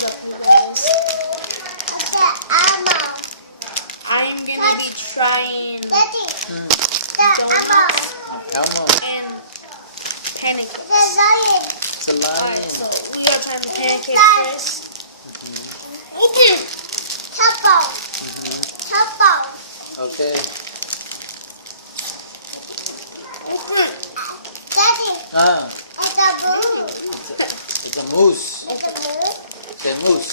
is up, you guys. I'm gonna be trying donuts and pancakes. It's a lion. Alright, so we are trying the pancakes first. Open! Okay. Open! Ah, it's a moose. It's a moose. It's a moose.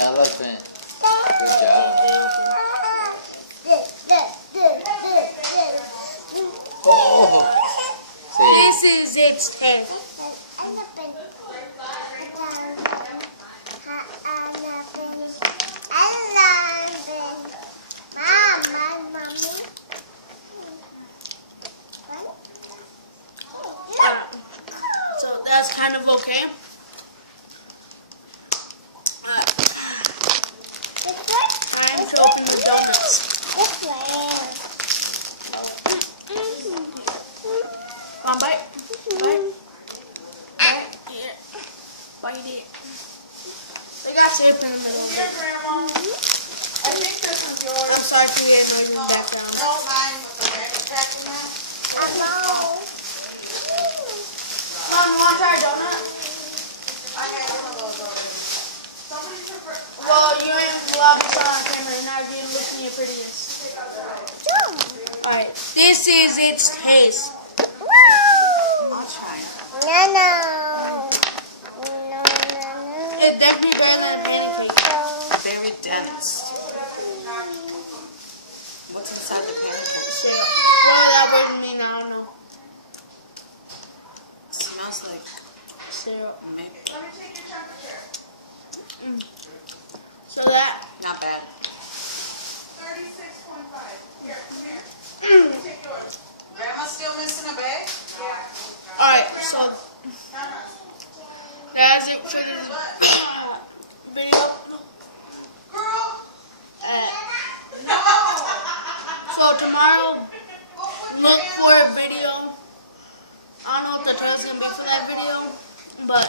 Elephant. Good job. Oh. Say This is its tail. So that's kind of okay. Time to open the donuts. Come on, bite. Bite. Bite. Here. Bite it. They got tape in the middle. Here, Grandma. I think this is yours. I'm sorry for getting noise in the background. No, mine was the packing that. Mom, you want to try a donut? I had one of those already. Somebody prefer. Well, you ain't allowed to be on camera. You're not getting looking your prettiest. Alright, this is its taste. I'll try it. It's definitely better than a pancake. Very dense. What's inside the pancake? So, what does that word mean? I don't know. Smells like Syrup. maybe. Let me take your temperature. So that, Not bad. 36.5. Here, come here. Let me take yours. Grandma's still missing a bag? Yeah. alright, so that's it for this video. Girl, No! So tomorrow, look for a video. I don't know what the title's gonna be for that video, but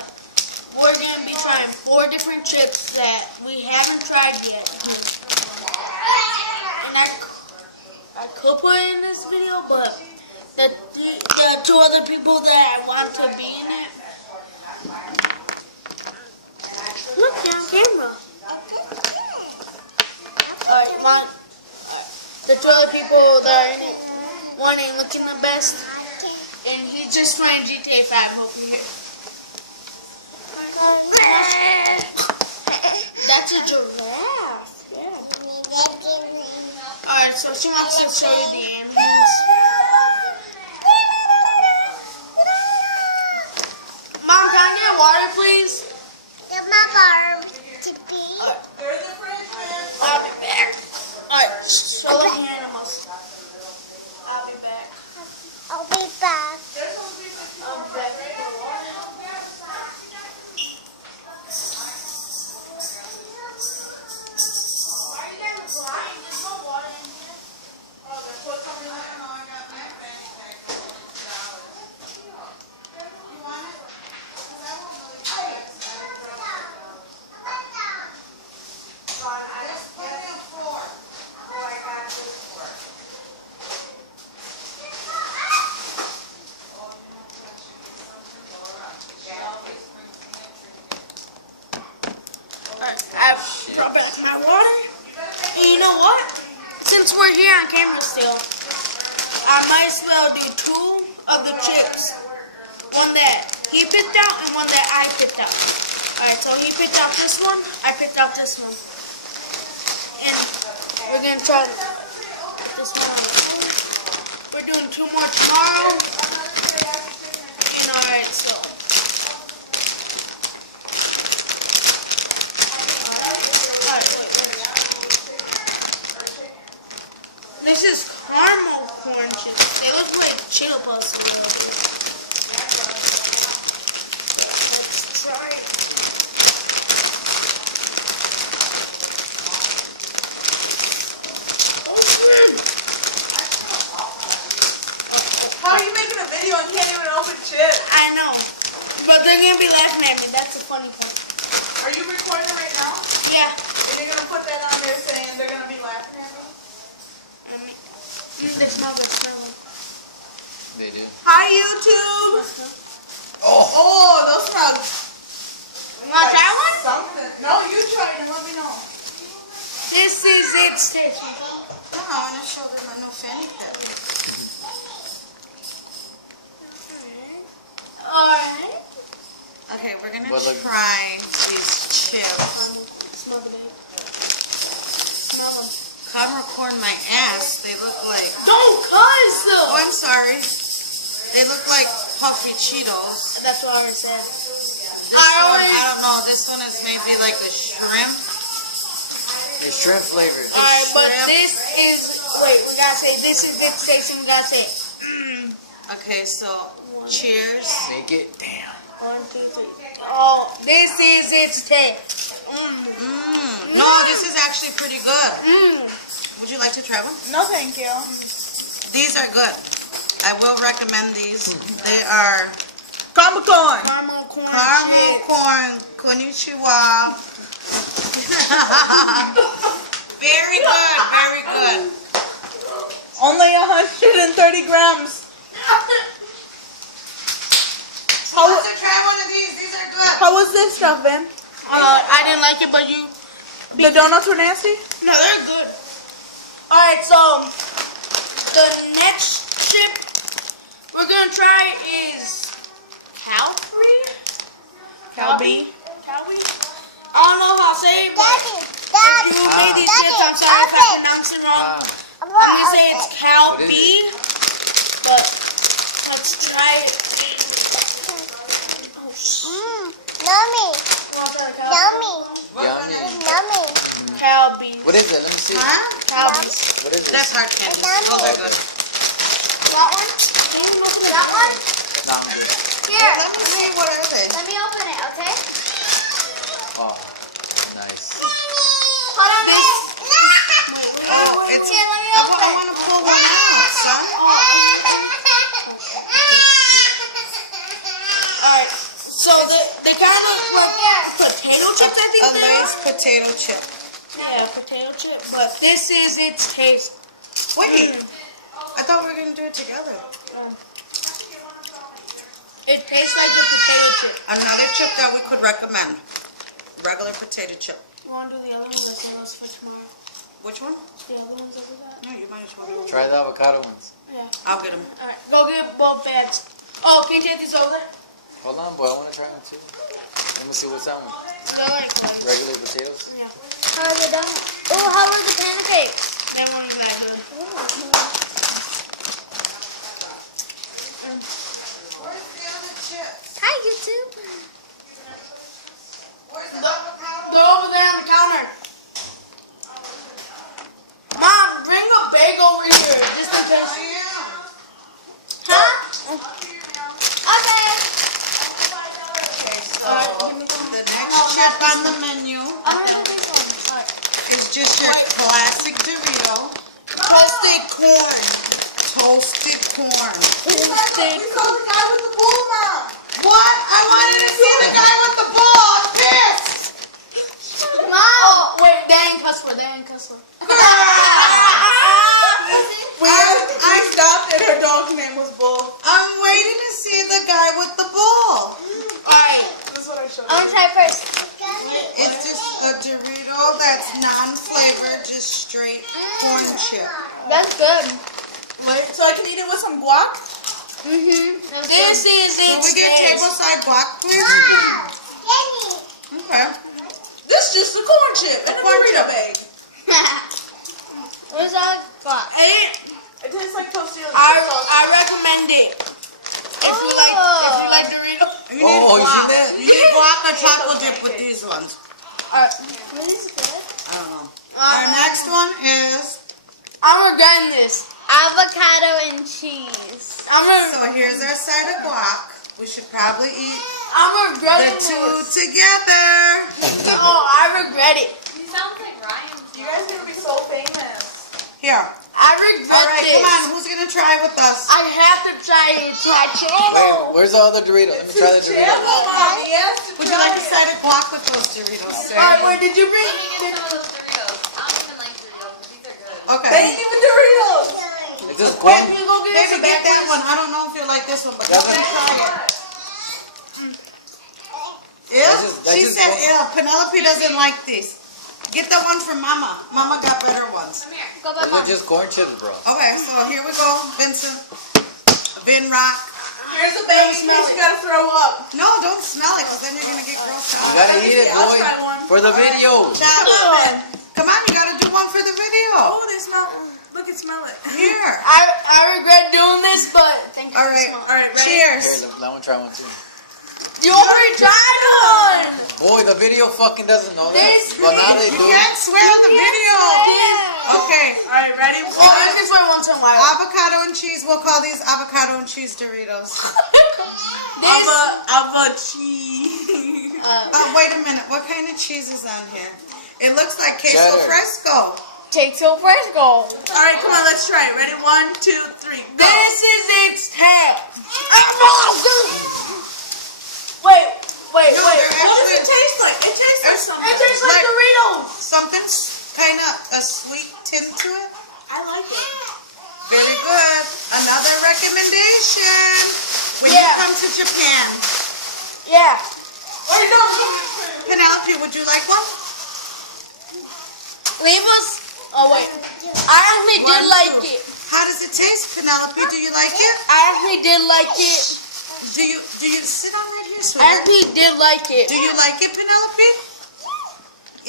we're gonna be trying 4 different chips that we haven't tried yet. And I could put it in this video, but the 2 other people that I want to be in it. Look, you're on camera. Alright, the 2 other people that are in it, one ain't looking the best, and he's just playing GTA 5, hope you hear. That's a giraffe. Yeah. Alright, so she wants to show you the animals. Mom, can I get water, please? there's the fridge, man. I'll be back. Alright, show the animals. I'll be back. There's supposed to be 50 I'll more be back. for water. Why are you guys lying? There's no water in here. Oh, there's supposed to be I know I got my fanny pack for $100. You want it? Because I won't really buy it. Just put it in 4. Oh, I got this for. I brought back my water. And you know what? Since we're here on camera still, I might as well do 2 of the chips. One that he picked out and one that I picked out. Alright, so he picked out this one, I picked out this one. And we're gonna try this one on the food. We're doing 2 more tomorrow. And alright, so. This is caramel corn chips. They look like Cheeto Puffs a little bit. Let's try it. How are you making a But they're gonna be laughing at me. That's the funny part. Are you recording right now? Yeah. And you're gonna put that on there saying they're gonna be laughing at me? They smell good. Smell good. They do. Hi, YouTube. Oh. Oh, those smell You wanna try one? something. No, you try it and let me know. This is its taste. No, I want to show them my new fanny pack. Alright. Okay, we're gonna Well, look- try these chips. Smell the Smell them. Come record my ass. They look like. Don't cuss! Oh, I'm sorry. They look like puffy Cheetos. That's what I already said. This one, I don't know. This one is maybe like a shrimp. It's shrimp flavored. Alright, but Shrimp. this is. Wait, we gotta say this is its taste and we gotta say. Okay, so cheers. Make it. Damn. 1, 2, 3. Oh, this is its taste. No, this is actually pretty good. Would you like to try one? No, thank you. These are good. I will recommend these. They are Caramel corn. Caramel corn caramel chips. corn. Konnichiwa. Very good, very good. Only 130 grams. Who wants to try one of these? These are good. How was this stuff, Ben? I didn't like it, but you. The donuts were nasty? No, they're good. Alright, so the next chip we're gonna try is Calbee. Calbee. Calbee? I don't know how to say it, but if you made these chips, I'm sorry if I pronounce it wrong. I'm gonna say it's Calbee, but let's try it. Yummy. Yummy. Yummy. Calbee. What is it? Let me see. Huh? Calbee. What is it? That's hard candy. Those are good. That one? That one? No, I'm good. Here. Let me see. What are they? Let me open it, okay? Oh, nice. Hold on. Oh, it's. Here, let me I open it. want to pull one out, son. Alright, so they kind of look like potato chips, I think A they are. Lay's potato chip. Yeah, potato chip, but this is its taste. Wait, I thought we were gonna do it together. It tastes like a potato chip. Another chip that we could recommend. Regular potato chip. You want to do the other one or save us for tomorrow? Which one? The other ones that we got? No, you might as well. Try the avocado ones. Yeah. I'll get them. Alright, go get both bags. Oh, can you take these over there? Hold on, boy. I want to try them too. Let me see what's that one. They're like, Regular potatoes. yeah. How are the donuts? Oh, how are the pancakes? They weren't that good. Where's the other chip? Hi, YouTube. Where's the avocado? They're over there on the counter. Mom, bring a bag over here, just in case. Huh? Okay. Okay, so the next chip on the menu I'm gonna do this one. is just your classic Dorito. Toasted corn. Toasted corn. Toasted. What? I wanted to see the guy with the bull. I'm pissed. Oh, wait, they ain't cuss word. They ain't cuss word. I stopped and her dog's name was Bull. I'm waiting to see the guy with the bull. Alright. That's what I showed I'm gonna try first. It's just a Dorito that's non-flavored, just straight corn chip. That's good. So I can eat it with some guac? This is Can its we get taste. tableside guac, please? Okay. This is just a corn chip and a Dorito bag. Where's that box? It tastes like toasted. I recommend it. If you like Dorito. You need Oh, you guac. see that? You need guac or chocolate dip with these ones. This is good. I don't know. Our next one is. I'm regretting this. Avocado and cheese. So here's our side of guac. We should probably eat I'm the regretting two this. together. Oh, I regret it. You guys are gonna be so famous. Here. I regret Alright, this. come on. Who's going to try with us? I have to try it. Wait, where's the other Dorito? Let me try the Dorito. Mom, yes. Would you like a side of guac with those Doritos, sir? Alright, wait, did you bring? Let me get some of those Doritos. I don't even like Doritos, but these are good. Okay. They ain't even Doritos. It's just Wait, corn. can you go get us Baby, a get back that one. I don't know if you like this one, but Yeah, let me try it. Ew. That's She just said, one. ew. Penelope doesn't like these. Get the one from Mama. Mama got better ones. Come here. Go by Those mom. are just corn chips, bro. Okay, so here we go, Vincent. Vin Rock. Here's a baby in case you gotta throw up. No, don't smell it, because then you're going to get grossed You out. gotta eat it, I'll boy. try one. For the video. Chop. Come on. Come on, you got to do one for the video. Oh, they smell. Look and smell it. Here. I regret doing this, but thank you All for right. smoking. All right, ready? Cheers. Here, let me try one too. You already tried one. Boy, the video fucking doesn't know that. This But now they You do. can't swear on the video. Okay. All right, ready? Oh, I can swear once in a while. Avocado and cheese. We'll call these avocado and cheese Doritos. This. Ava cheese. Wait a minute. What kind of cheese is on here? It looks like queso Cheddar. fresco. Take so fresco. All right, come on, let's try it. Ready? 1, 2, 3, go. This is its tail. Wait. No, Wait. they're What does actually it taste like? It tastes like something. It tastes like Like- Doritos. something kind of a sweet tint to it. I like it. Very good. Another recommendation when Yeah. you come to Japan. Yeah. Or no. Penelope, would you like one? Leave us. Oh wait. I actually did 1, like 2. it. How does it taste, Penelope? Do you like it? I actually did like it. Do you sit on right here, I sweetheart? actually did like it. Do you like it, Penelope?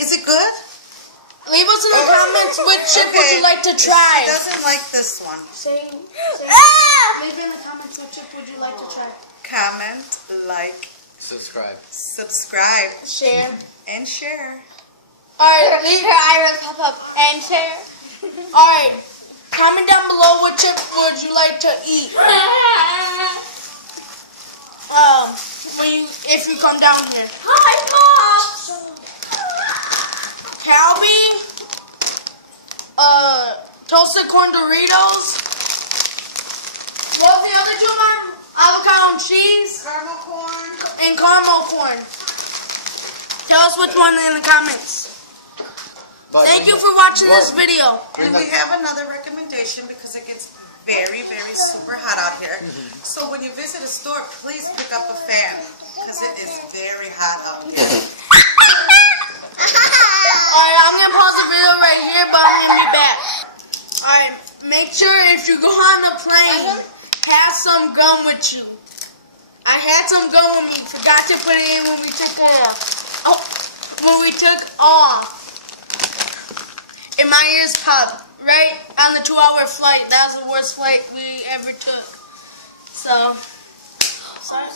Is it good? Leave us in the comments which chip would Okay. you like to She try. doesn't like this one. Leave in the comments which chip would you like to try. Comment, like, Subscribe. subscribe, Share. and share. Alright, leave Her eyebrows pop up and share. Alright. Comment down below what chip would you like to eat. If you come down here. Hi, Pops. Calbee, toasted corn Doritos. What was the other two, Mom? Avocado and cheese Caramel corn. and caramel corn. Tell us which one in the comments. But Thank you for watching this What? video. And we have another recommendation because it gets very, very super hot out here. So when you visit a store, please pick up a fan because it is very hot out here. Alright, I'm gonna pause the video right here, but I'm gonna be back. Alright, make sure if you go on the plane, have some gum with you. I had some gum with me, forgot to put it in when we took off. Oh, when we took off. And my ears popped right on the 2-hour flight. That was the worst flight we ever took. So, sorry,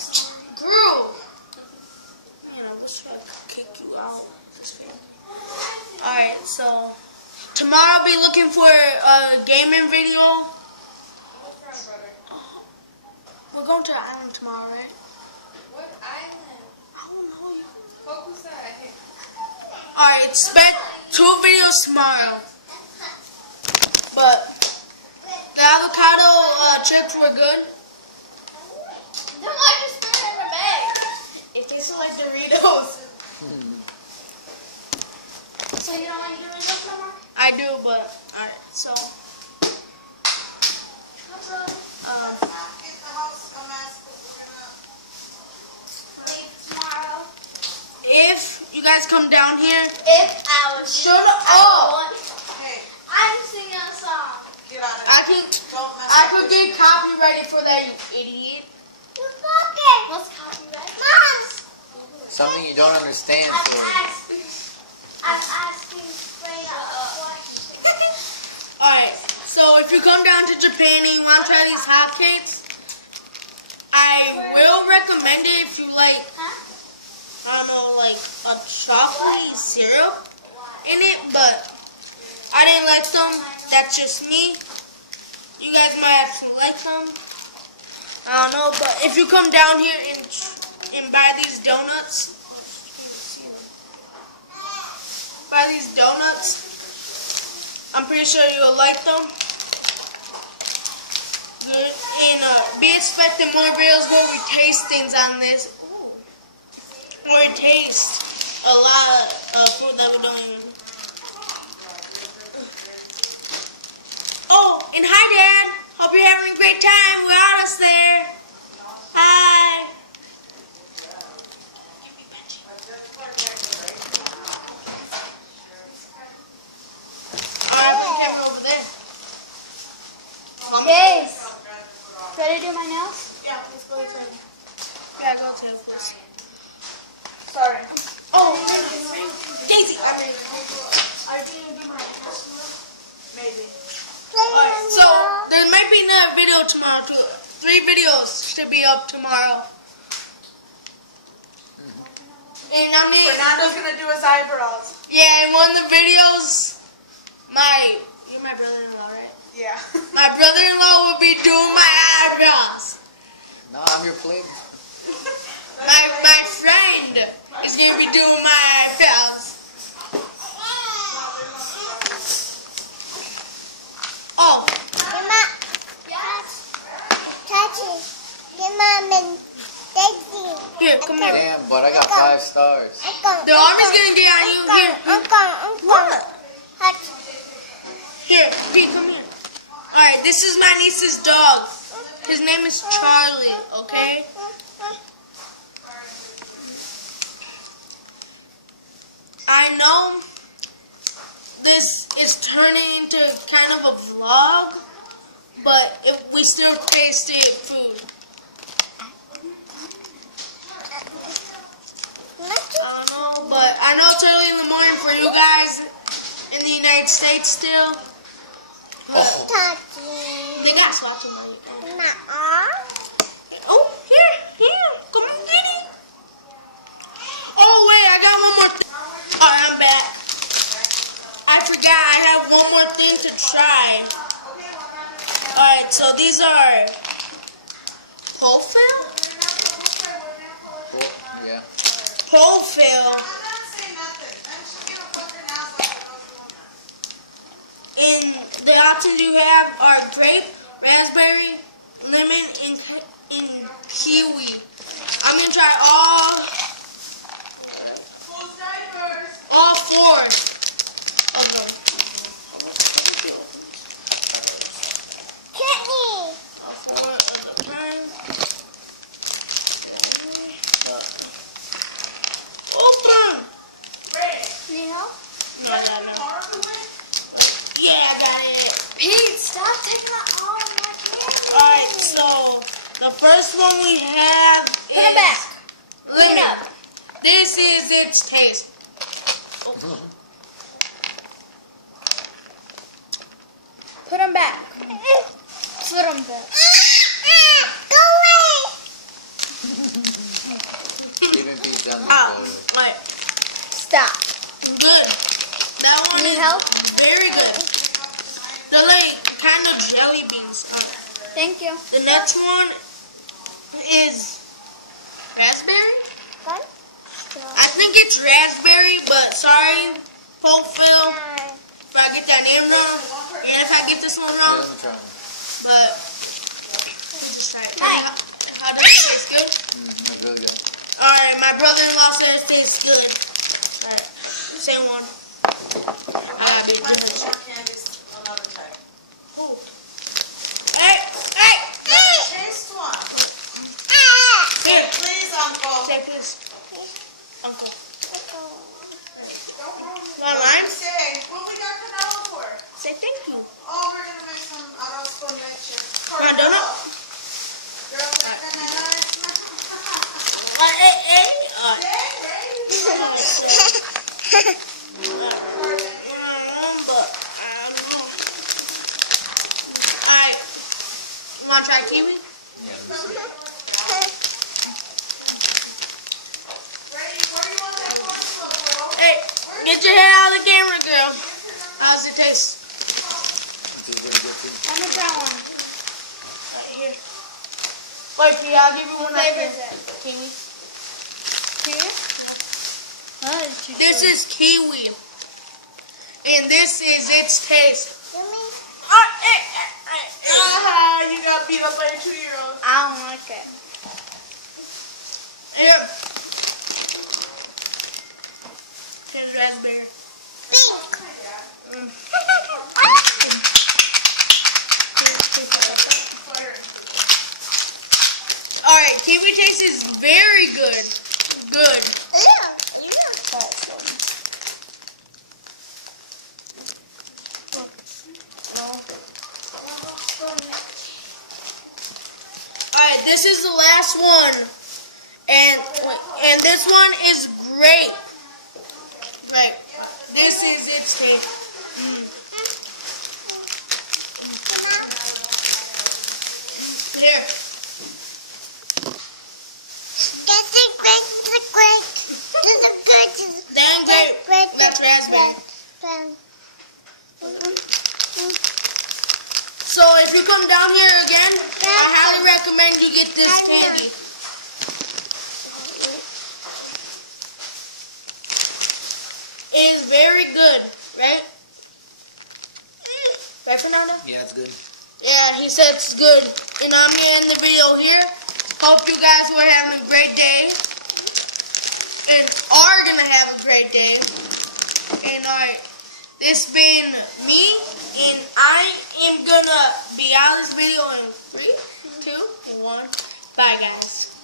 Drew. You know, we'll try to kick you out. Alright, so tomorrow I'll be looking for a gaming video. We're going to the island tomorrow, right? What island? I don't know. Focus that. Alright, expect 2 videos tomorrow. But the avocado chips were good. Then why just throw it in the bag? It tasted like Doritos. So you don't like Doritos no more? I do, but alright, so if you guys come down here, If I was shut up. Hey, I'm singing a song. get out of I here. can Don't mess I up could with get copyrighted for that, you idiot. What's copyright? Mom! something you don't understand. I'm So asking straight up questions. Alright, so if you come down to Japan and you want to try these hotcakes, I will recommend it if you like, I don't know, like a chocolatey syrup in it, but I didn't like them. That's just me. You guys might actually like them. I don't know, but if you come down here and buy these donuts, I'm pretty sure you'll like them. good. And be expecting more videos where we taste things on this. Where we taste a lot of food that we don't even. Oh, and hi, Dad. Hope you're having a great time. We're almost there. Hi. Alright, put the camera over there. Chase, ready to do my nails? Yeah, let's go to the Yeah, go to the place. Sorry. Oh, Daisy. Are you gonna do my nails tomorrow? Maybe. Alright, so there might be another video tomorrow too. 3 videos should be up tomorrow. And I mean, Fernando's gonna do his eyebrows. yeah, in one of the videos, you're my brother-in-law, right? Yeah. My brother-in-law will be doing my eyebrows. No, I'm your plate. My friend is gonna be doing my eyebrows. Oh, here, come here. Damn, but I got 5 stars. The army's gonna get on you. Here, Pete, come here. Alright, this is my niece's dog. His name is Charlie, okay? I know this is turning into kind of a vlog, but we still tasted food. I don't know, but I know it's early in the morning for you guys in the United States still. Oh, They got swatch them all the time. Oh, here, come on, get it. Oh, wait, I got one more thing. Alright, I'm back. I forgot, I have one more thing to try. Alright, so these are Polfil? cool. Yeah. Polfil. And the options you have are grape, raspberry, lemon, and kiwi. I'm gonna try all 4 of them. All 4 of the kinds. Open! No. Yeah, I got it. Pete, stop taking out all of my candy. Alright, so the first one we have is Put it back. lemon. Clean up. This is its taste. Put them back. Put them back. Even Pete down the Alright, Stop. good. That one Need is help? very good. They're like kind of jelly beans. Thank you. The next one is raspberry. I think it's raspberry, but sorry, Polfil, if I get that name wrong, and if I get this one wrong, but we'll just try it. Mike. How does it taste good? That's really good. Alright, my brother-in-law says it tastes good. Alright, same one. I gotta be good. Hey! Taste one. Here, Please, Uncle. take this. Uncle. Want What mine? you say? What we got canola for? Say thank you. Oh, we're gonna make some arroz con leche. Want a donut? Girl, that canela is Hey. Alright. You wanna try kiwi? Hey, get your head out of the camera, girl. How's it taste? It's really good too. Let me try one. Right here. Wait, P, I'll give you one right here. Kiwi. Here? This is kiwi. And this is its taste. like you got beat up by a 2-year-old. I don't like it. Here. Here's raspberry. Alright, kiwi taste is very good. Good. Alright, this is the last one. And this one is great. Right. This is its taste. Here. Damn great. That's raspberry. So if you come down here again, I highly recommend you get this candy. It is very good, right? Right, Fernando? Yeah, it's good. Yeah, he said it's good. And I'm going to end the video here. Hope you guys were having a great day. And are going to have a great day. And alright, this been me. And I am going to be out of this video in 3, 2, 1. Bye, guys.